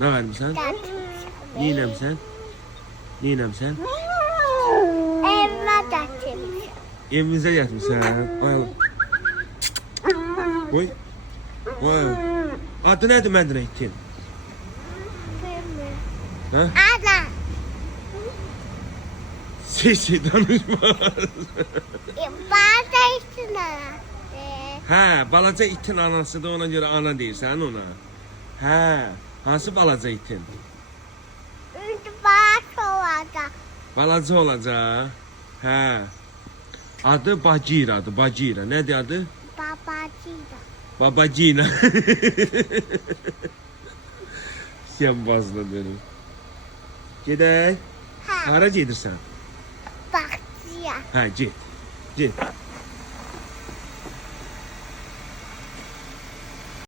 Nə vermisən? Neynəmsən? Neynəmsən? Evime getirmiş. Evimizə yatmışsan. Ay. Oy. Oy. Adı nədir məndən itin? Hə? Ana. Sesi danışmaz. Bana üstüne. Hə, balaca itin anasıdır, ona görə ana deyirsən ona. Hə, hansı balaca itin? Üç baş olacak. Balaca olacaq. Hə. Adı Baciradır, Bacira. Nədir adı? Babacıydı. Babacina. Sən bazla benim. Gedək. Ha. Hara gedirsən? Bakçıya. Hə, get. Get.